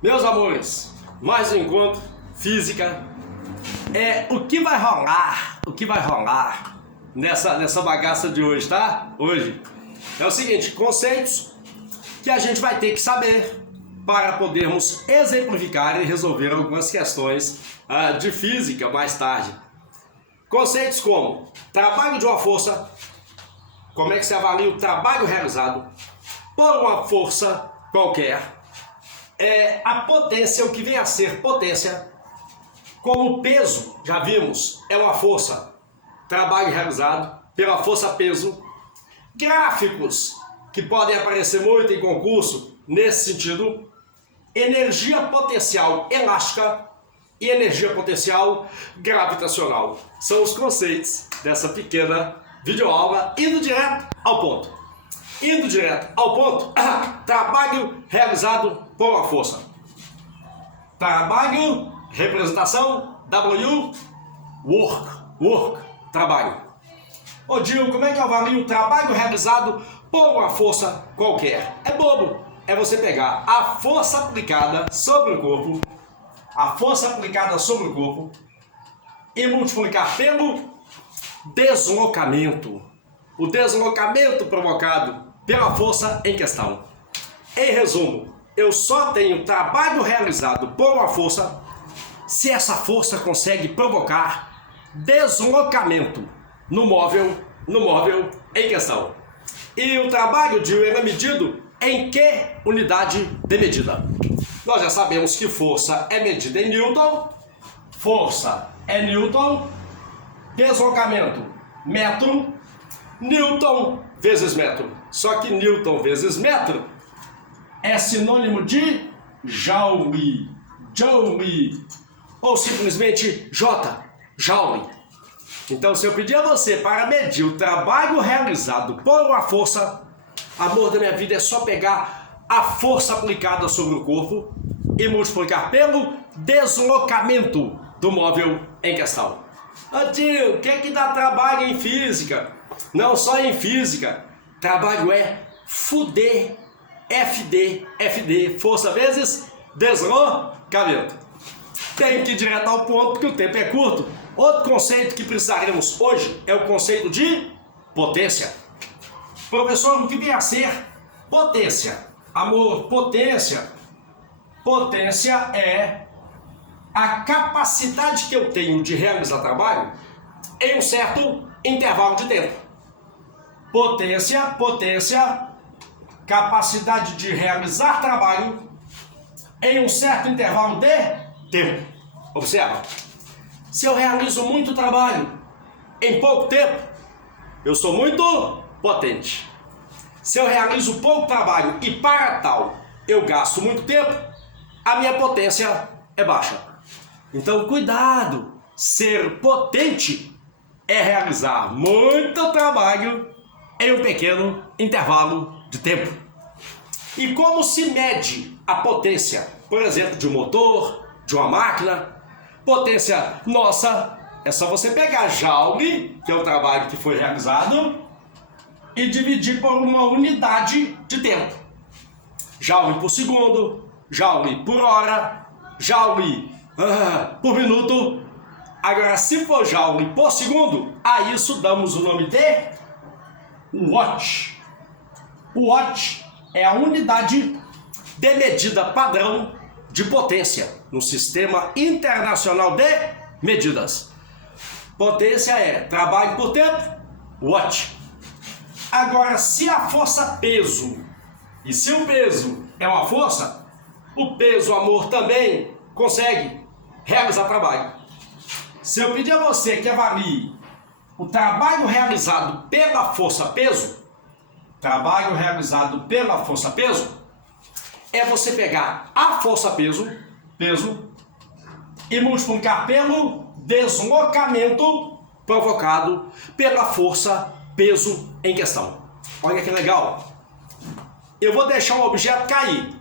Meus amores, mais um encontro, física, o que vai rolar nessa bagaça de hoje, tá? Hoje é o seguinte, conceitos que a gente vai ter que saber para podermos exemplificar e resolver algumas questões de física mais tarde. Conceitos como trabalho de uma força, como é que se avalia o trabalho realizado por uma força qualquer, a potência, o que vem a ser potência, como peso, já vimos, é uma força, trabalho realizado pela força-peso, gráficos que podem aparecer muito em concurso nesse sentido, energia potencial elástica e energia potencial gravitacional. São os conceitos dessa pequena videoaula, indo direto ao ponto. Trabalho realizado por uma força. Trabalho, representação, W, work, trabalho. Ô Dil, como é que eu avalio o trabalho realizado por uma força qualquer? É bobo, é você pegar a força aplicada sobre o corpo, e multiplicar pelo deslocamento. O deslocamento provocado pela força em questão. Em resumo, eu só tenho trabalho realizado por uma força se essa força consegue provocar deslocamento no móvel em questão. E o trabalho de é medido em que unidade de medida? Nós já sabemos que força é medida em Newton, força é Newton, deslocamento, metro, Newton vezes metro. Só que Newton vezes metro é sinônimo de Joule, ou simplesmente Joule. Então, se eu pedir a você para medir o trabalho realizado por uma força, amor da minha vida, é só pegar a força aplicada sobre o corpo e multiplicar pelo deslocamento do móvel em questão. Tio, o que é que dá trabalho em física? Não só em física, trabalho é fuder, FD, força vezes deslocamento. Tem que ir direto ao ponto porque o tempo é curto. Outro conceito que precisaremos hoje é o conceito de potência. Professor, o que vem a ser potência? Amor, potência é a capacidade que eu tenho de realizar trabalho em um certo intervalo de tempo. Potência, capacidade de realizar trabalho em um certo intervalo de tempo. Observa, se eu realizo muito trabalho em pouco tempo, eu sou muito potente. Se eu realizo pouco trabalho e para tal eu gasto muito tempo, a minha potência é baixa. Então, cuidado, ser potente é realizar muito trabalho em um pequeno intervalo de tempo. E como se mede a potência, por exemplo, de um motor, de uma máquina? Potência nossa, é só você pegar Joule, que é o trabalho que foi realizado, e dividir por uma unidade de tempo. Joule por segundo, Joule por hora, Joule por minuto. Agora, se for Joule por segundo, a isso damos o nome de Watt. Watt é a unidade de medida padrão de potência no Sistema Internacional de Medidas. Potência é trabalho por tempo, Watt. Agora, se a força peso, e se o peso é uma força, o peso, amor, também consegue realizar trabalho. Se eu pedir a você que avalie o trabalho realizado pela força-peso, é você pegar a força-peso, e multiplicar pelo deslocamento provocado pela força-peso em questão. Olha que legal. Eu vou deixar um objeto cair.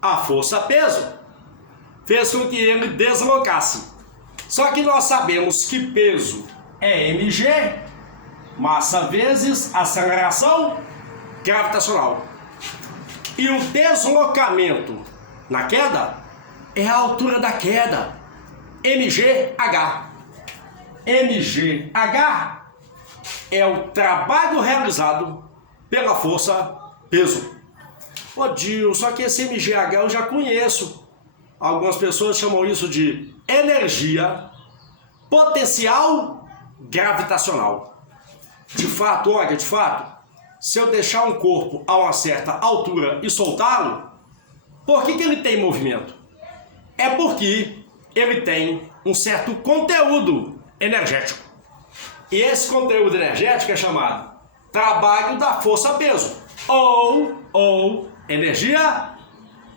A força-peso fez com que ele deslocasse. Só que nós sabemos que peso é mg, massa vezes aceleração gravitacional. E o deslocamento na queda é a altura da queda, mgh. mgh é o trabalho realizado pela força peso. Ô Dil, só que esse mgh eu já conheço. Algumas pessoas chamam isso de energia potencial gravitacional. De fato, olha, de fato, se eu deixar um corpo a uma certa altura e soltá-lo, por que ele tem movimento? É porque ele tem um certo conteúdo energético. E esse conteúdo energético é chamado trabalho da força-peso ou energia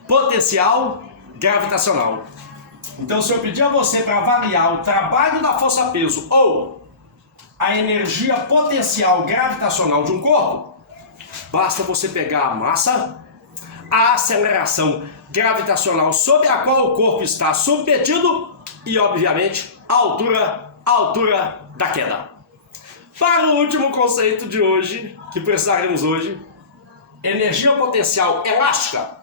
potencial gravitacional. Então, se eu pedir a você para avaliar o trabalho da força-peso ou a energia potencial gravitacional de um corpo, basta você pegar a massa, a aceleração gravitacional sob a qual o corpo está submetido e, obviamente, a altura da queda. Para o último conceito de hoje, que precisaremos hoje, energia potencial elástica,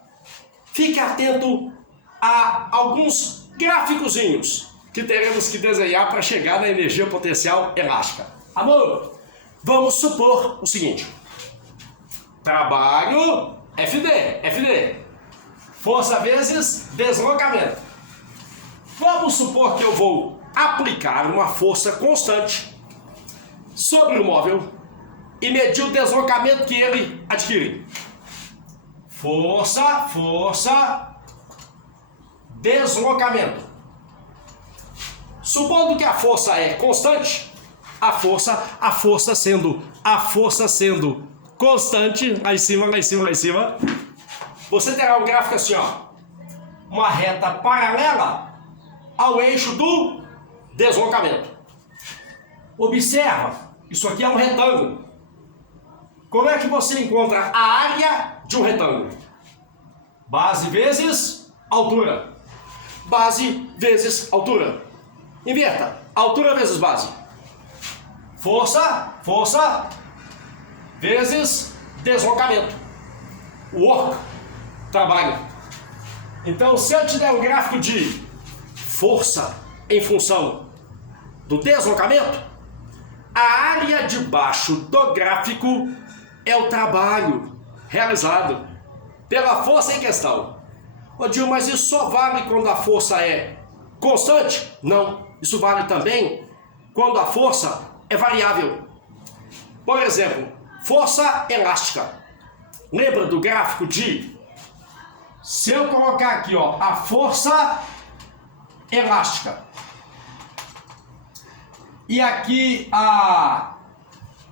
fique atento a alguns gráficozinhos que teremos que desenhar para chegar na energia potencial elástica. Amor, vamos supor o seguinte: trabalho FD, força vezes deslocamento. Vamos supor que eu vou aplicar uma força constante sobre o móvel e medir o deslocamento que ele adquire. Força, deslocamento. Supondo que a força é constante, a força sendo constante, lá em cima, você terá um gráfico assim, ó, uma reta paralela ao eixo do deslocamento. Observa, isso aqui é um retângulo. Como é que você encontra a área de um retângulo? Base vezes altura. Base vezes altura. Inverta. Altura vezes base. Força vezes deslocamento. Work. Trabalho. Então, se eu te der um gráfico de força em função do deslocamento, a área de baixo do gráfico é o trabalho realizado pela força em questão. Ô Dil, mas isso só vale quando a força é constante? Não, isso vale também quando a força é variável. Por exemplo, força elástica. Lembra do gráfico de... Se eu colocar aqui, ó, a força elástica e aqui a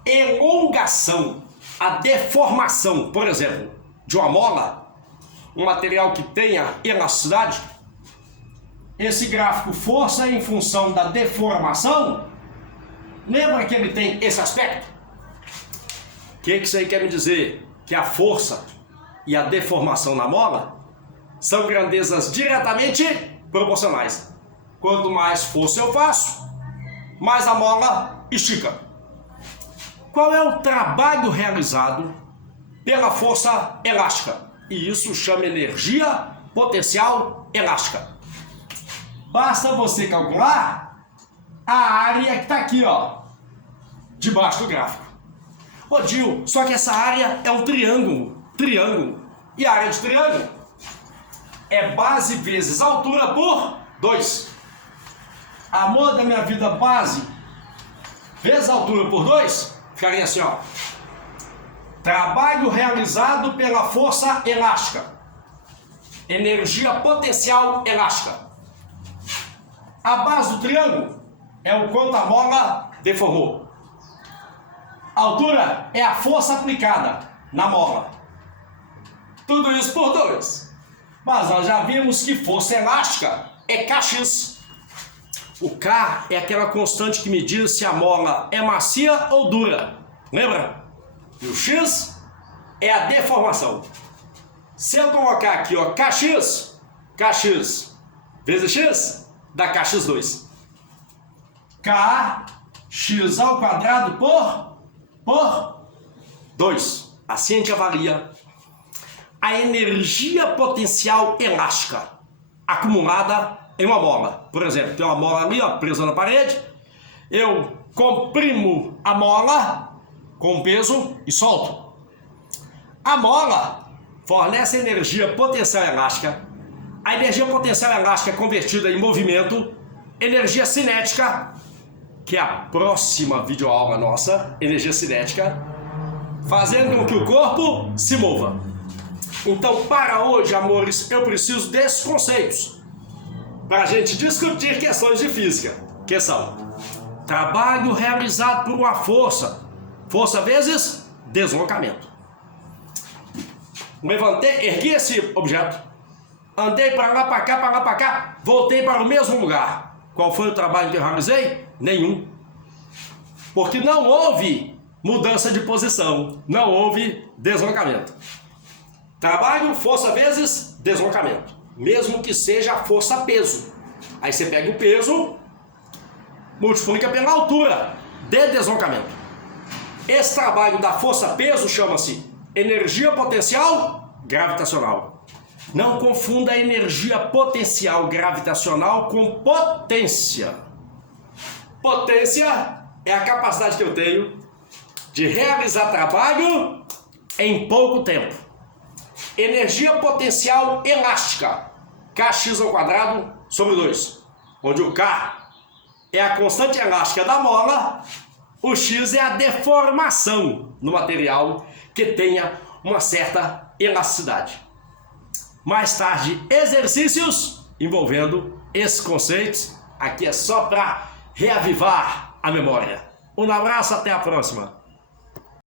elongação, a deformação, por exemplo, de uma mola, um material que tenha elasticidade, esse gráfico força em função da deformação, lembra que ele tem esse aspecto? O que isso aí quer me dizer? Que a força e a deformação na mola são grandezas diretamente proporcionais. Quanto mais força eu faço, mais a mola estica. Qual é o trabalho realizado pela força elástica? E isso chama energia potencial elástica. Basta você calcular a área que está aqui, ó, debaixo do gráfico. Ô Dil, só que essa área é um triângulo. E a área de triângulo é base vezes altura por 2. Amor da minha vida, base vezes altura por 2, ficaria assim, ó. Trabalho realizado pela força elástica. Energia potencial elástica. A base do triângulo é o quanto a mola deformou. A altura é a força aplicada na mola. Tudo isso por 2. Mas nós já vimos que força elástica é Kx. O K é aquela constante que me diz se a mola é macia ou dura. Lembra? E o X é a deformação. Se eu colocar aqui, ó, Kx vezes X, dá Kx2. Kx ao quadrado por 2. Assim a gente avalia a energia potencial elástica acumulada em uma mola. Por exemplo, tem uma mola ali, ó, presa na parede, eu comprimo a mola com peso e solto. A mola fornece energia potencial elástica. A energia potencial elástica é convertida em movimento, energia cinética, que é a próxima videoaula nossa, energia cinética, fazendo com que o corpo se mova. Então, para hoje, amores, eu preciso desses conceitos para a gente discutir questões de física, que são trabalho realizado por uma força, força vezes deslocamento. Levantei, ergui esse objeto, andei para lá, para cá, para lá, para cá, voltei para o mesmo lugar. Qual foi o trabalho que eu realizei? Nenhum. Porque não houve mudança de posição, não houve deslocamento. Trabalho, força vezes deslocamento, mesmo que seja a força peso. Aí você pega o peso, multiplica pela altura de deslocamento. Esse trabalho da força peso chama-se energia potencial gravitacional. Não confunda a energia potencial gravitacional com potência. Potência é a capacidade que eu tenho de realizar trabalho em pouco tempo. Energia potencial elástica, kx ao quadrado sobre 2, onde o k é a constante elástica da mola, o x é a deformação no material que tenha uma certa elasticidade. Mais tarde, exercícios envolvendo esses conceitos. Aqui é só para reavivar a memória. Um abraço, até a próxima.